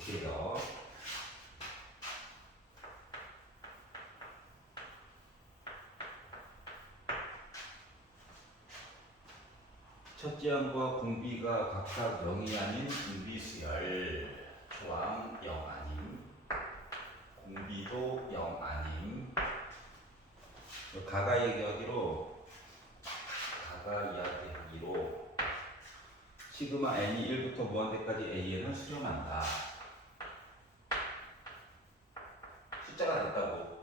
볼게요. 첫째 항과 공비가 각각 0이 아닌 공비수열 초항 0 아님 공비도 0 아님 가가 얘기하기로 가가 이야기하기로 시그마 n이 1부터 무한대까지 an은 수렴한다 숫자가 됐다고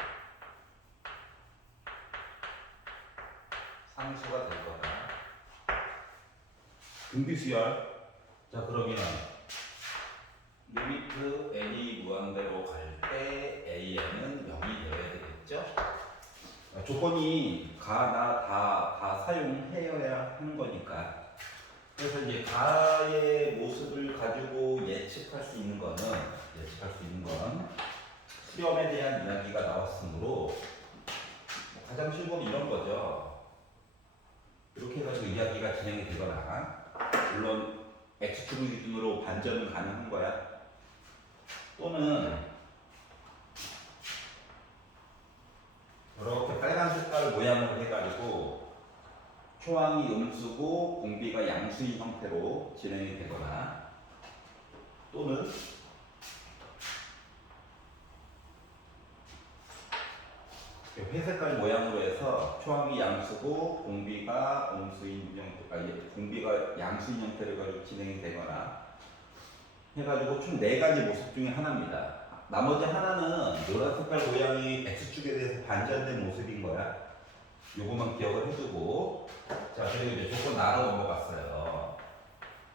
상수가 될 거다 등비수열 자 그러면 리미트 n이 무한대로 갈 때 an은 0이 되어야 되겠죠? 아, 조건이 가나 다, 다 사용해야 하는 거니까 그래서 이제 가의 모습을 가지고 예측할 수 있는 거는 예측할 수 있는 건 수렴에 대한 이야기가 나왔으므로 뭐 가장 쉬운 건 이런 거죠. 이렇게 해가지고 이야기가 진행이 되거나 물론 x축을 기준으로 반전은 가능한 거야. 또는 이렇게 빨간 색깔 모양으로 해가지고 초항이 음수고 공비가 양수인 형태로 진행이 되거나 또는 회색깔 모양으로 해서 초항이 양수고 공비가 음수인 형태, 아니 공비가 양수인 형태로 가지고 진행이 되거나 해가지고 총 네 가지 모습 중에 하나입니다. 나머지 하나는 노란 색깔 모양이 x축에 대해서 반전된 모습인 거야. 요거만 기억을 해두고 자 그리고 이제 조건 나로 넘어갔어요.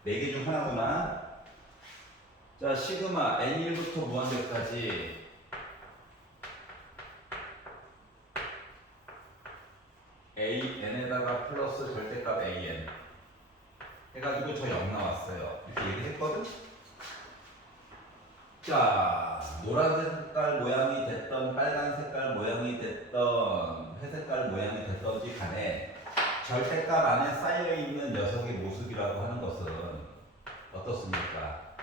네 개 중 하나구나. 자 시그마 n1부터 무한대까지 a n에다가 플러스 절대값 an 해가지고 저 0 나왔어요. 이렇게 얘기했거든. 자, 노란 색깔 모양이 됐던 빨간 색깔 모양이 됐던 회색깔 모양이 됐던지 간에 절대값 안에 쌓여 있는 녀석의 모습이라고 하는 것은 어떻습니까?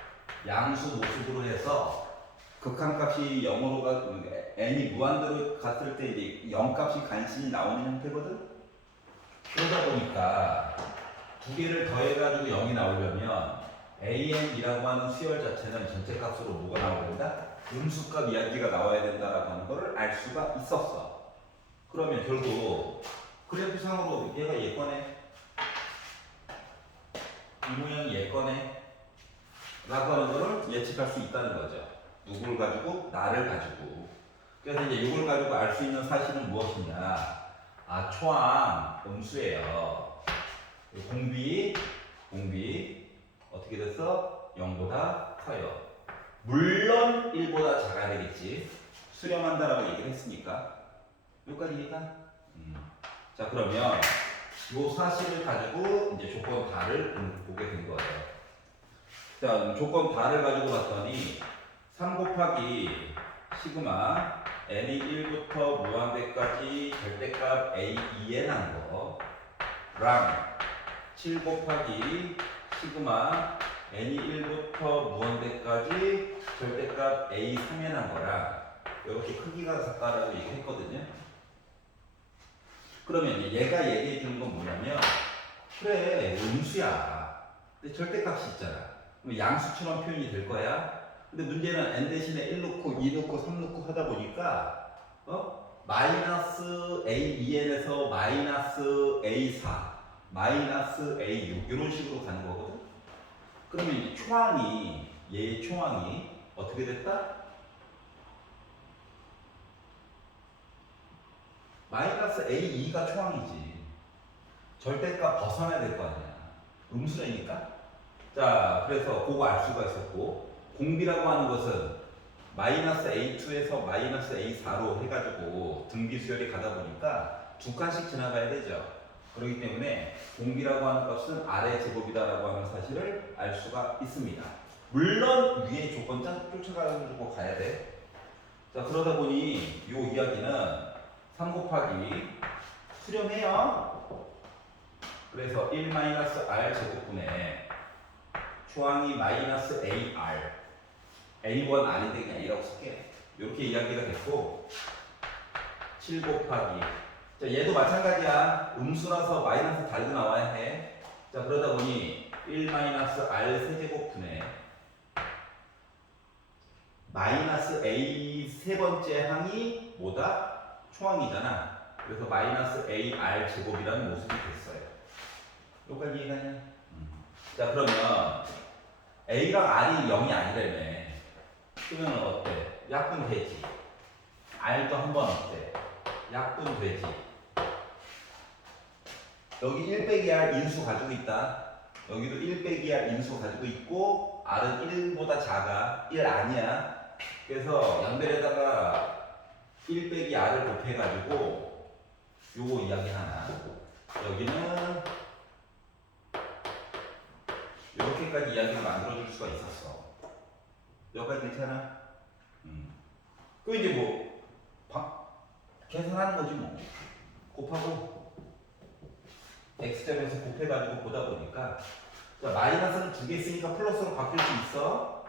양수 모습으로 해서 극한값이 0으로 가 n이 무한대로 갔을 때 이제 0 값이 간신히 나오는 형태거든. 그러다 보니까 두 개를 더해가지고 0이 나오려면 AN이라고 하는 수열 자체는 전체 값으로 뭐가 된다? 음수값 이야기가 나와야 된다라고 하는 거를 알 수가 있었어. 그러면 결국 그래프상으로 얘가 예거네. 이 모양이 예거네. 라고 하는 거를 예측할 수 있다는 거죠. 누구를 가지고? 나를 가지고. 그래서 이제 이걸 가지고 알 수 있는 사실은 무엇이냐? 아, 초항 음수예요. 공비, 공비 어떻게 됐어? 0보다 커요. 물론 1보다 작아야 되겠지. 수렴한다라고 얘기를 했으니까. 여기까지 이해가? 음. 자, 그러면 이 사실을 가지고 이제 조건 다를 보게 된 거예요. 자, 조건 다를 가지고 봤더니 3 곱하기 시그마 n이 1부터 무한대까지 절대값 a 2에 난 거랑 7 곱하기 시그마 n이 1부터 무한대까지 절대값 a 3에 난 거랑 이렇게 크기가 같다라고 얘기했거든요. 그러면 얘가 얘기해 주는 건 뭐냐면 그래 음수야. 근데 절대값이 있잖아. 그럼 양수처럼 표현이 될 거야. 근데 문제는 n 대신에 1 넣고 2 넣고 3 넣고 하다 보니까 어? 마이너스 a2n에서 마이너스 a4 마이너스 a6 이런 식으로 가는 거거든. 그러면 이제 초항이 얘의 초항이 어떻게 됐다? 마이너스 a2가 초항이지. 절대값 벗어나야 될 거 아니야. 음수라니까. 자, 그래서 그거 알 수가 있었고 공비라고 하는 것은 마이너스 A2에서 마이너스 A4로 해가지고 등비 수열이 가다 보니까 두 칸씩 지나가야 되죠. 그렇기 때문에 공비라고 하는 값은 아래 제곱이다라고 하는 사실을 알 수가 있습니다. 물론 위에 조건 짜- 쫓아가지고 가야 돼. 자 그러다 보니 이 이야기는 3 곱하기 수렴해요. 그래서 1 마이너스 R 제곱분의 초항이 마이너스 AR A1 아닌데 그냥 A라고 쓸게. 이렇게 이야기가 됐고 7 곱하기 자 얘도 마찬가지야. 음수라서 마이너스 달고 나와야 해. 자 그러다 보니 1 마이너스 R 세제곱 분의 마이너스 A 세 번째 항이 뭐다? 초항이잖아. 그래서 마이너스 AR 제곱이라는 모습이 됐어요. 여기까지 이해가냐? 음. 자 그러면 A랑 R이 0이 아니라며. 그러면 어때? 약분 되지. R도 한 번 어때? 약분 되지. 여기 1 빼기 R 인수 가지고 있다. 여기도 1 빼기 R 인수 가지고 있고 R은 1보다 작아. 1 아니야. 그래서 양변에다가 1 빼기 R을 곱해가지고 요거 이야기 하나. 여기는 이렇게까지 이야기를 만들어줄 수가 있었어. 여기까지 괜찮아? 음. 그 이제 뭐 바, 계산하는 거지 뭐. 곱하고 x점에서 곱해가지고 보다 보니까 자, 마이너스는 두 개 있으니까 플러스로 바뀔 수 있어.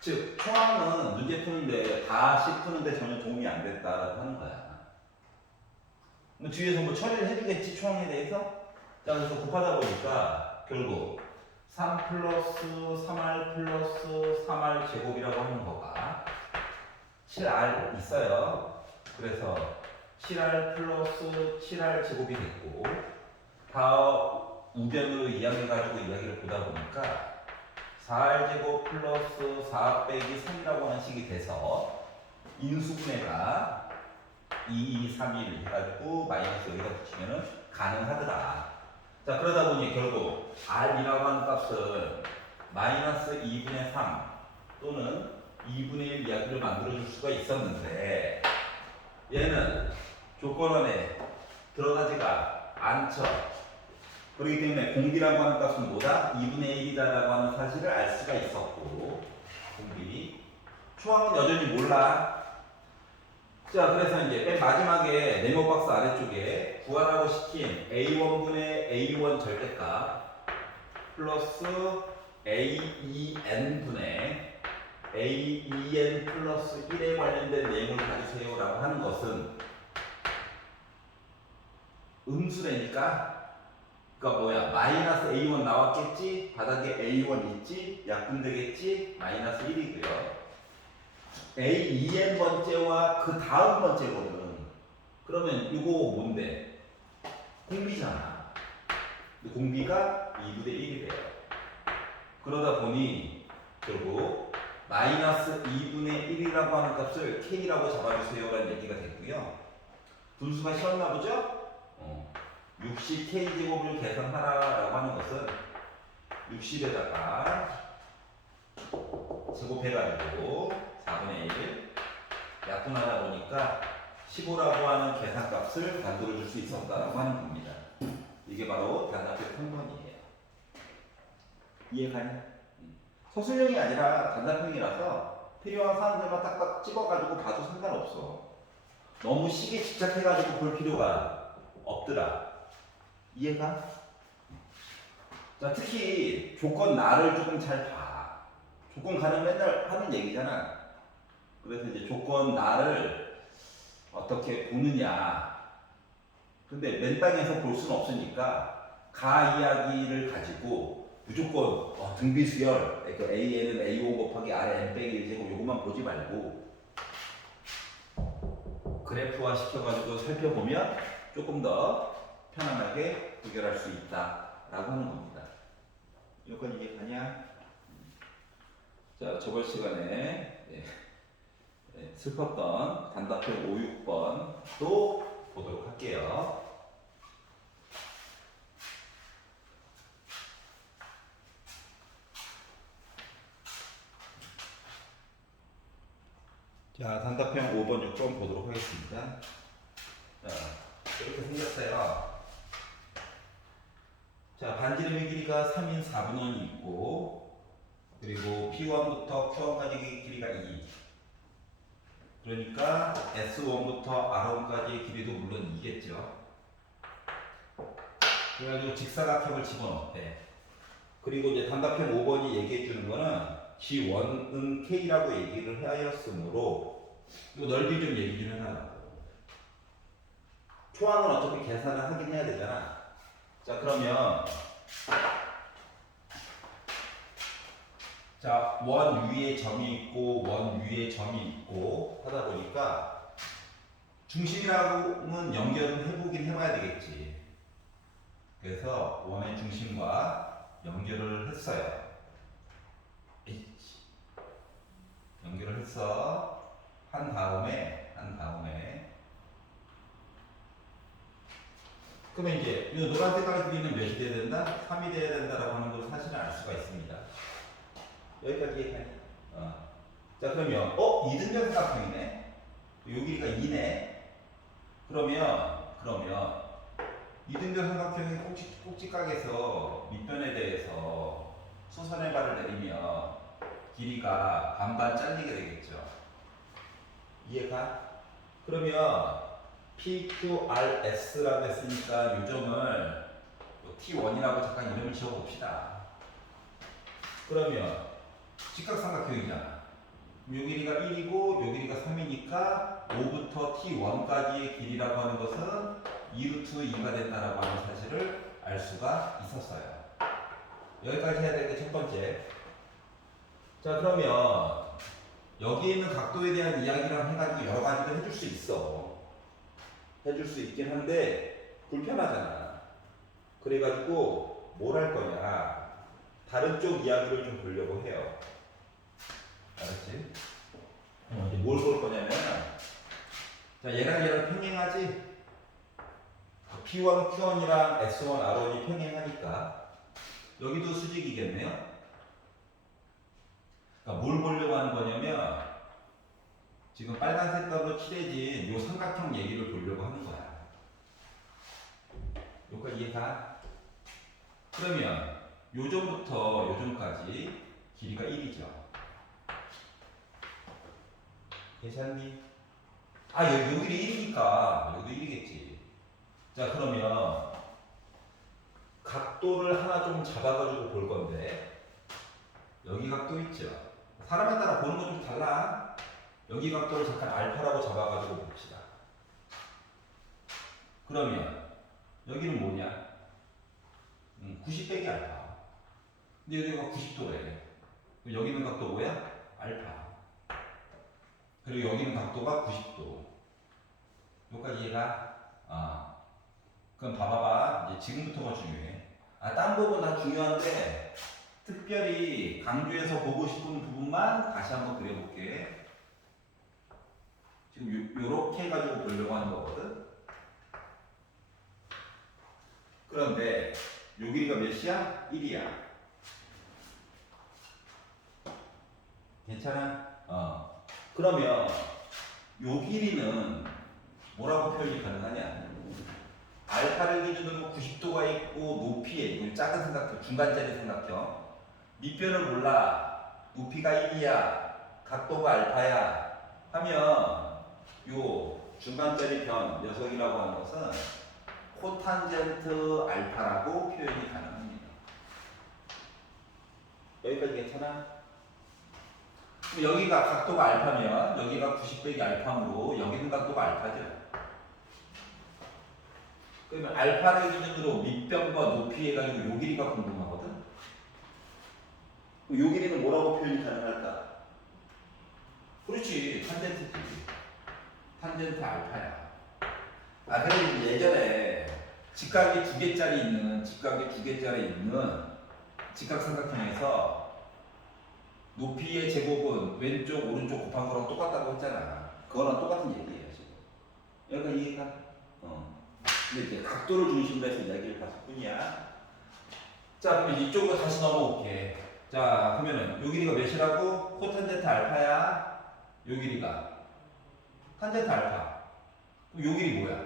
즉 초항은 문제풀인데 다시 푸는데 전혀 도움이 안 됐다라고 하는 거야. 뭐 뒤에서 뭐 처리를 해주겠지 초항에 대해서. 자 그래서 곱하다 보니까 결국 3 플러스 3r 플러스 3r 제곱이라고 하는 거가 7r 있어요. 그래서 7r 플러스 7r 제곱이 됐고 다 우변으로 이야기해가지고 이야기를 보다 보니까 4r 제곱 플러스 4 빼기 3이라고 하는 식이 돼서 인수분해가 2, 2, 3, 1 해가지고 마이너스 여기다 붙이면은 가능하더라. 자 그러다 보니 결국 r이라고 하는 값은 마이너스 2분의 3 또는 2분의 1 이야기를 만들어줄 수가 있었는데 얘는 조건원에 들어가지가 않죠. 그렇기 때문에 공비라고 하는 값은 뭐다? 2분의 1이다라고 하는 사실을 알 수가 있었고 공비 초항은 여전히 몰라. 자 그래서 이제 맨 마지막에 네모 박스 아래쪽에 구하라고 시킨 a1분의 a1 절대값 플러스 a2n분의 a2n 플러스 1에 관련된 내용을 가주세요라고 하는 것은 음수래니까. 그러니까 뭐야? 마이너스 a1 나왔겠지? 바닥에 a1 있지? 약분되겠지? 마이너스 1이고요 a2n 번째와 그 다음 번째거든. 그러면 이거 뭔데? 공비잖아. 공비가 2분의 1이 돼요. 그러다 보니 결국 마이너스 2분의 1이라고 하는 값을 k라고 잡아주세요라는 얘기가 됐고요. 분수가 쉬웠나 보죠? 어. 60k제곱을 계산하라라고 하는 것은 60에다가 제곱해가지고 4분의 1 약분하다 보니까 15라고 하는 계산값을 만들어줄 수 있었다라고 하는 겁니다. 이게 바로 단답형 평번이에요. 이해가냐? 음. 서술형이 아니라 단답형이라서 필요한 사항들만 딱딱 찍어가지고 봐도 상관없어. 너무 시계 집착해가지고 볼 필요가 없더라. 이해가? 자, 특히 조건 나를 조금 잘 봐. 조건 가는 맨날 하는 얘기잖아. 그래서 이제 조건 나를 어떻게 보느냐. 근데 맨 땅에서 볼 수는 없으니까 가 이야기를 가지고 무조건 어, 등비수열, 그 AN은 A5 곱하기 RN 빼기 1제곱 요것만 보지 말고 그래프화 시켜가지고 살펴보면 조금 더 편안하게 구별할 수 있다라고 하는 겁니다. 여기까지 이해가냐? 자, 저번 시간에 예, 예, 슬펐던 단답형 5, 6번 또 보도록 할게요. 자, 단답형 5번, 6번 보도록 하겠습니다. 자, 이렇게 생겼어요. 자, 반지름의 길이가 3인 4분원이 있고, 그리고 P1부터 Q1까지의 길이가 2. 그러니까 S1부터 R1까지의 길이도 물론 2겠죠. 그래가지고 직사각형을 집어넣대. 그리고 이제 단답형 5번이 얘기해 주는 거는 G1은 K라고 얘기를 하였으므로 이 넓이 좀 얘기 좀 해놔라고. 초항은 어차피 계산을 하긴 해야 되잖아. 자 그러면 자, 원 위에 점이 있고 원 위에 점이 있고 하다 보니까 중심이랑은 연결은 해보긴 해봐야 되겠지. 그래서 원의 중심과 연결을 했어요. 연결을 했어. 한 다음에 한 다음에 그러면 이제 이 노란 색깔을 그리는 몇이 돼야 된다? 3이 돼야 된다라고 하는 걸 사실은 알 수가 있습니다. 여기까지 얘기하니? 어. 자 그러면 어 이등변 삼각형이네. 요 길이가 2네. 그러면 그러면 이등변 삼각형의 꼭지 꼭지각에서 밑변에 대해서 수선의 발을 내리면 길이가 반반 잘리게 되겠죠. 이해가? 그러면 PQRS라고 했으니까 요 점을 T1이라고 잠깐 이름을 지어 봅시다. 그러면 직각삼각형이잖아. 요 길이가 1이고 요 길이가 3이니까 5부터 T1까지의 길이라고 하는 것은 2루트 2가 된다라고 하는 사실을 알 수가 있었어요. 여기까지 해야 될게첫 번째. 자 그러면 여기 있는 각도에 대한 이야기랑 해가지고 여러 가지도 해줄 수 있어. 해줄 수 있긴 한데 불편하잖아. 그래가지고 뭘 할 거냐. 다른 쪽 이야기를 좀 보려고 해요. 알았지? 어, 이제 뭘 볼 거냐면, 자, 얘랑 얘랑 평행하지? P1, Q1이랑 S1, R1이 평행하니까, 여기도 수직이겠네요? 그러니까 뭘 보려고 하는 거냐면, 지금 빨간 색깔로 칠해진 요 삼각형 얘기를 보려고 하는 거야. 여기까지 이해가? 그러면, 요점부터 요점까지 길이가 1이죠. 괜찮니? 아, 여기, 여기 1이니까 여기도 1이겠지. 자, 그러면 각도를 하나 좀 잡아가지고 볼 건데 여기 각도 있죠. 사람에 따라 보는 거 좀 달라. 여기 각도를 잠깐 알파라고 잡아가지고 봅시다. 그러면 여기는 뭐냐? 음, 90 빼기 알파. 근데 여기가 90도래. 여기는 각도 뭐야? 알파. 그리고 여기는 각도가 90도. 여기까지 이해가? 아. 그럼 봐봐봐. 이제 지금부터가 중요해. 아, 딴 부분 다 중요한데, 특별히 강조해서 보고 싶은 부분만 다시 한번 그려볼게. 지금 요, 요렇게 해가지고 보려고 하는 거거든? 그런데, 요 길이가 몇이야? 1이야. 괜찮아? 어. 그러면 요 길이는 뭐라고 표현이 가능하냐? 알파를 기준으로 90도가 있고 높이에 작은 삼각형, 중간짜리 삼각형 밑변을 몰라 높이가 1이야 각도가 알파야 하면 요 중간짜리 변 녀석이라고 하는 것은 코탄젠트 알파라고 표현이 가능합니다. 여기까지 괜찮아? 여기가 각도가 알파면 여기가 90 빼기 알파므로 여기는 각도가 알파죠. 그러면 알파를 기준으로 밑변과 높이 해가지고 요 길이가 궁금하거든. 요 길이는 뭐라고 표현이 가능할까? 그렇지 탄젠트지. 탄젠트 알파야. 아 그래 이제 예전에 직각이 두 개짜리 있는 직각이 두 개짜리 있는 직각삼각형에서 높이의 제곱은 왼쪽 오른쪽 곱한 거랑 똑같다고 했잖아. 그거랑 똑같은 얘기예요 지금. 여기가 이해가? 어. 근데 이제 각도를 중심으로 해서 이야기를 봤을 뿐이야. 자 그럼 이쪽으로 다시 넘어올게. 자 그러면은 요 길이가 몇이라고? 코탄젠트 알파야. 요 길이가 탄젠트 알파. 그럼 요 길이 뭐야?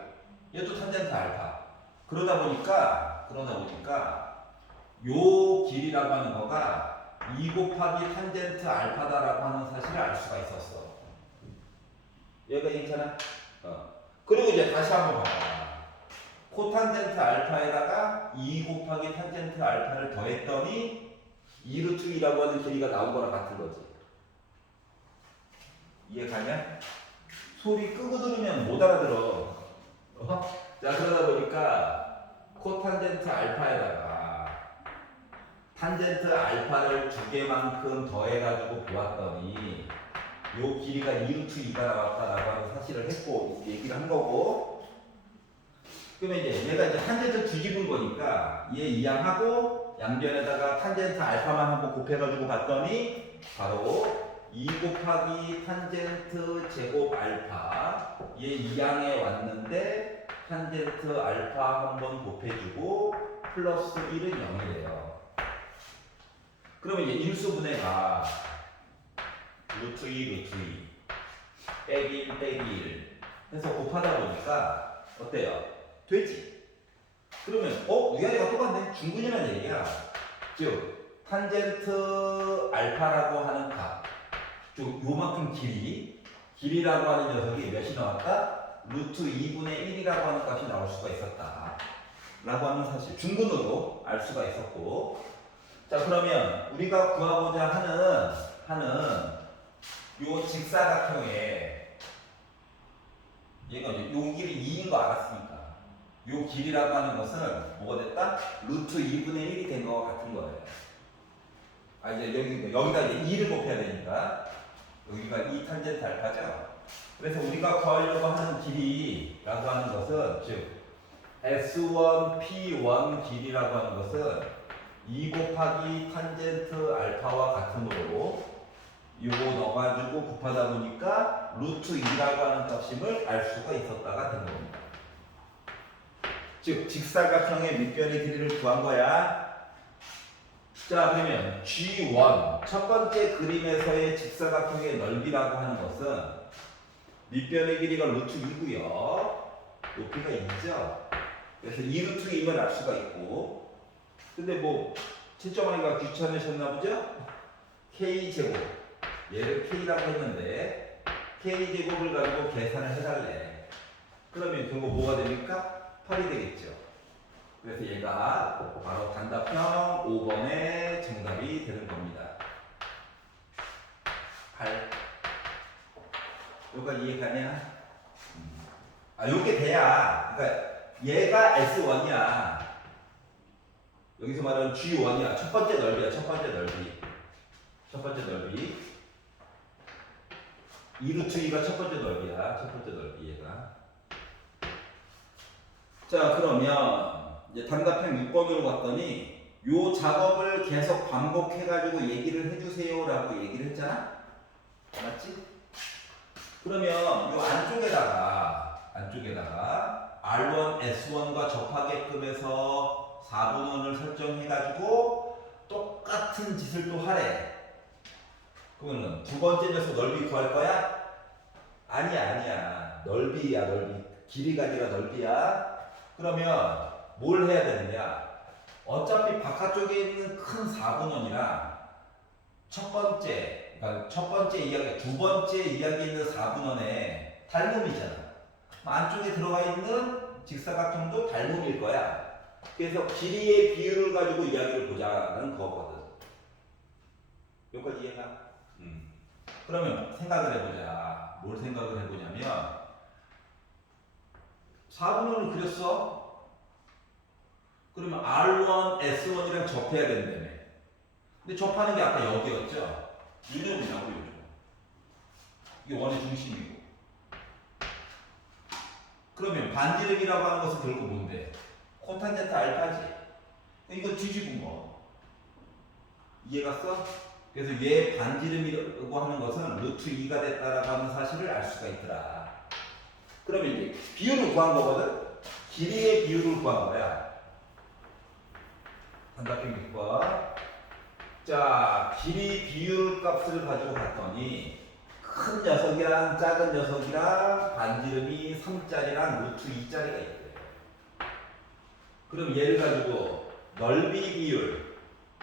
얘도 탄젠트 알파. 그러다 보니까 그러다 보니까 요 길이라고 하는 거가 2 곱하기 탄젠트 알파다라고 하는 사실을 알 수가 있었어. 여기가 괜찮아? 어. 그리고 이제 다시 한번 봐봐. 코탄젠트 알파에다가 2 곱하기 탄젠트 알파를 더했더니 2루트 2라고 하는 길이가 나온 거랑 같은 거지. 이해 가냐? 소리 끄고 들으면 못 알아들어. 어? 자 그러다 보니까 코탄젠트 알파에다가 탄젠트 알파를 두 개만큼 더해가지고 보았더니 요 길이가 2루트 2가 나왔다라고 하는 사실을 했고 얘기를 한 거고. 그러면 이제 얘가 이제 탄젠트 뒤집은 거니까 얘 이항하고 양변에다가 탄젠트 알파만 한번 곱해가지고 봤더니 바로 2 곱하기 탄젠트 제곱 알파 얘 이항에 왔는데 탄젠트 알파 한번 곱해주고 플러스 1은 0이래요 그러면 이제 일수분해가. 루트 2 루트 2 빼기 1 빼기 1 해서 곱하다 보니까 어때요? 되지? 그러면 어? 위아래가 똑같네. 중근이라는 얘기야. 즉 탄젠트 알파라고 하는 값. 요, 요만큼 길이. 길이라고 하는 녀석이 몇이 나왔다? 루트 2분의 1이라고 하는 값이 나올 수가 있었다. 라고 하는 사실. 중근으로 알 수가 있었고 자 그러면 우리가 구하고자 하는 하는 요 직사각형에 얘가 요 길이 2인 거 알았으니까 요 길이라고 하는 것은 뭐가 됐다? 루트 2분의 1이 된 거와 같은 거예요. 아 이제 여기 여기다 이제 2를 곱해야 되니까 여기가 2 탄젠트 알파죠. 그래서 우리가 구하려고 하는 길이라고 하는 것은 즉 S1 P1 길이라고 하는 것은 2 곱하기 탄젠트 알파와 같으므로 이거 넣어가지고 곱하다 보니까 루트 2라고 하는 값임을 알 수가 있었다가 된 겁니다. 즉 직사각형의 밑변의 길이를 구한 거야. 자 그러면 G1 첫 번째 그림에서의 직사각형의 넓이라고 하는 것은 밑변의 길이가 루트 2고요. 높이가 2죠. 그래서 2루트 2면 알 수가 있고 근데 뭐 채점하기가 귀찮으셨나 보죠? K제곱 얘를 K라고 했는데 K제곱을 가지고 계산을 해달래 그러면 결국 뭐가 됩니까? 8이 되겠죠 그래서 얘가 바로 단답형 5번의 정답이 되는 겁니다 8 여기까지 이해 가냐? 음. 아 요게 돼야 그러니까 얘가 S1이야 여기서 말하는 G1이야. 첫 번째 넓이야. 첫 번째 넓이. 첫 번째 넓이. 2루트 2가 첫 번째 넓이야. 첫 번째 넓이 얘가. 자 그러면 이제 단답형 6번으로 갔더니 요 작업을 계속 반복해가지고 얘기를 해주세요라고 얘기를 했잖아. 맞지? 그러면 요 안쪽에다가 안쪽에다가 R1, S1과 접하게끔 해서 4분원을 설정해가지고 똑같은 짓을 또 하래. 그러면 두 번째 녀석 넓이 구할 거야? 아니야, 아니야. 넓이야, 넓이. 길이가 아니라 넓이야. 그러면 뭘 해야 되느냐? 어차피 바깥쪽에 있는 큰 4분원이랑 첫 번째, 그러니까 첫 번째 이야기, 두 번째 이야기에 있는 4분원에 닮음이잖아. 안쪽에 들어가 있는 직사각형도 닮음일 거야. 그래서 길이의 비율을 가지고 이야기를 보자는 거거든. 여기까지 이해가? 음. 그러면 생각을 해보자. 뭘 생각을 해보냐면 4분원을 그렸어. 그러면 R1, S1이랑 접해야 된다며. 근데 접하는 게 아까 여기였죠. 유념이라고 요즘. 이게 원의 중심이고. 그러면 반지름이라고 하는 것은 결국 뭔데? 코탄젠트 알파지. 이거 뒤집은 거. 이해갔어? 그래서 얘 반지름이라고 하는 것은 루트 2가 됐다라고 하는 사실을 알 수가 있더라. 그러면 이제 비율을 구한 거거든? 길이의 비율을 구한 거야. 단답형 6번. 자, 길이 비율 값을 가지고 갔더니 큰 녀석이랑 작은 녀석이랑 반지름이 3짜리랑 루트 2짜리가 있대요. 그럼 얘를 가지고 넓이 비율,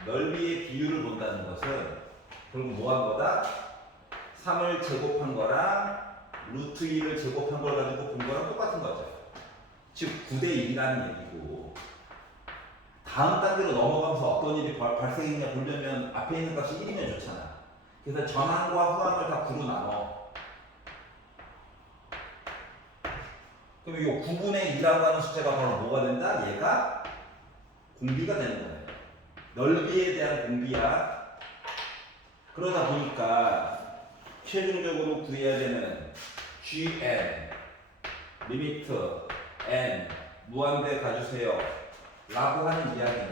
넓이의 비율을 본다는 것은 결국 뭐 한 거다? 3을 제곱한 거랑 루트 2를 제곱한 걸 가지고 본 거랑 똑같은 거죠. 즉 9대 1이라는 얘기고 다음 단계로 넘어가면서 어떤 일이 발- 발생했냐 보려면 앞에 있는 값이 1이면 좋잖아. 그래서 전항과 후항을 다 구로 나눠. 그럼 이 9분의 2라고 하는 숫자가 바로 뭐가 된다? 얘가 공비가 되는 거예요. 넓이에 대한 공비야. 그러다 보니까 최종적으로 구해야 되는 gn 리미트 n 무한대 가주세요 라고 하는 이야기는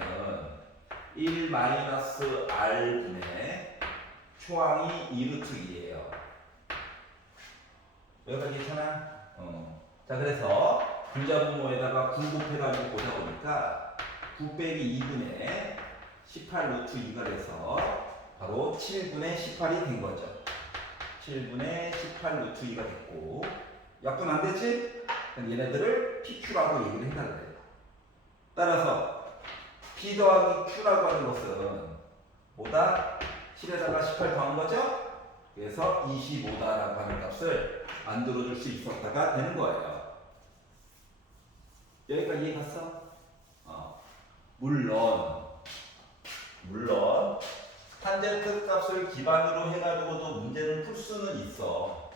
1 마이너스 r 분의 초항이 2루트 2예요 여기까지 괜찮아? 어. 자 그래서 분자분모에다가 9 곱해가지고 보다 보니까 9 빼기 2분의 18 루트 2가 돼서 바로 7분의 18이 된 거죠 7분의 18 루트 2가 됐고 약분 안 되지? 그럼 얘네들을 PQ라고 얘기를 해달래요. 따라서 P 더하기 Q라고 하는 것은 뭐다? 7에다가 18 더한 거죠? 그래서 25다라고 하는 값을 만들어줄 수 있었다가 되는 거예요. 여기까지 이해 갔어? 어. 물론 물론 탄젠트 값을 기반으로 해가지고도 문제를 풀 수는 있어.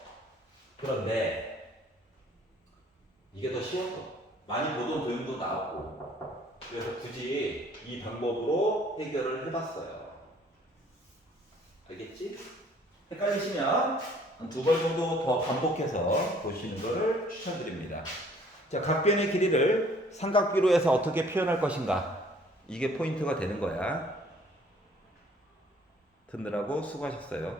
그런데 이게 더 쉬웠어. 많이 보던 도형도 나왔고. 그래서 굳이 이 방법으로 해결을 해봤어요. 알겠지? 헷갈리시면 한두번 정도 더 반복해서 보시는 것을 추천드립니다. 자, 각변의 길이를 삼각비로 해서 어떻게 표현할 것인가? 이게 포인트가 되는 거야. 듣느라고 수고하셨어요.